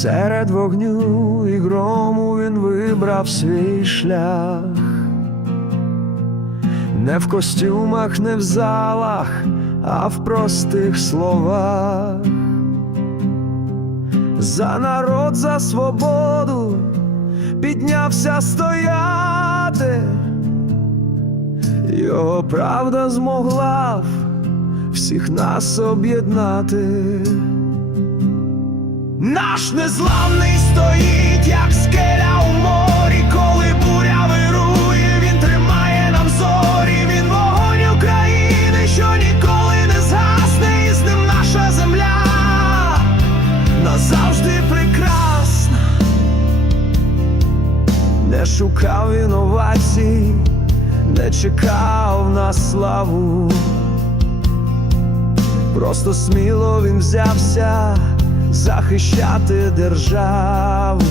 Серед вогню і грому він вибрав свій шлях, не в костюмах, не в залах, а в простих словах. За народ, за свободу піднявся стояти, його правда змогла всіх нас об'єднати. Наш незламний стоїть, як скеля у морі, коли буря вирує, він тримає нам зорі, він вогонь України, що ніколи не згасне, і з ним наша земля назавжди прекрасна, не шукав інновацій, не чекав на славу. Просто сміло він взявся захищати державу.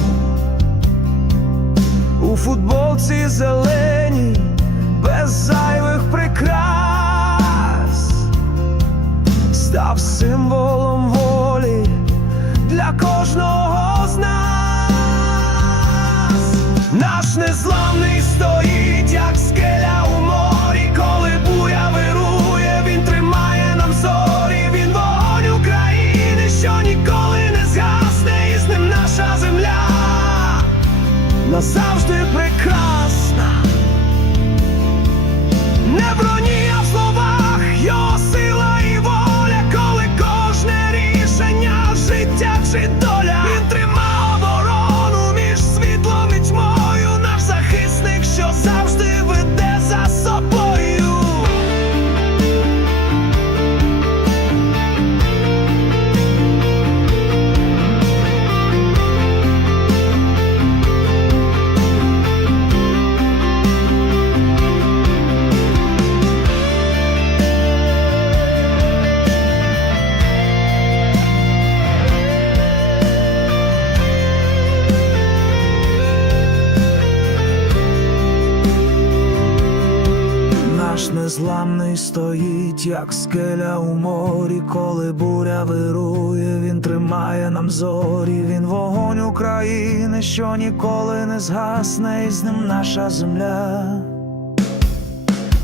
У футболці зеленій, без зайвих прикрас, став символом волі для кожного з нас. Наш незламний стоїть, як скеля назавжди прекрасна. Не бронія в словах його сила і воля, коли кожне рішення життя чи доля. Незламний стоїть, як скеля у морі, коли буря вирує, він тримає нам зорі, він вогонь України, що ніколи не згасне, і з ним наша земля.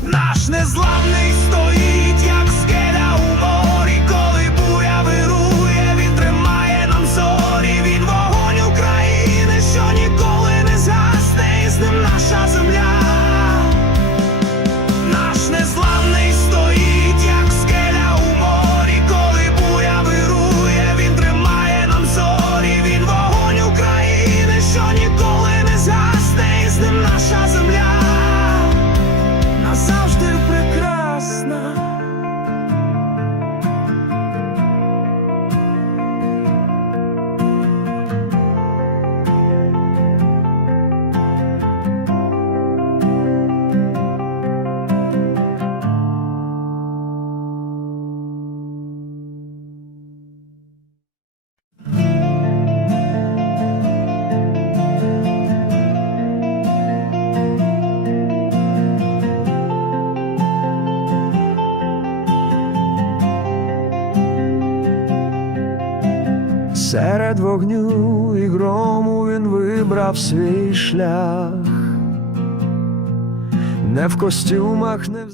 Наш незламний стоїть, Серед вогню і грому він вибрав свій шлях, не в костюмах, не в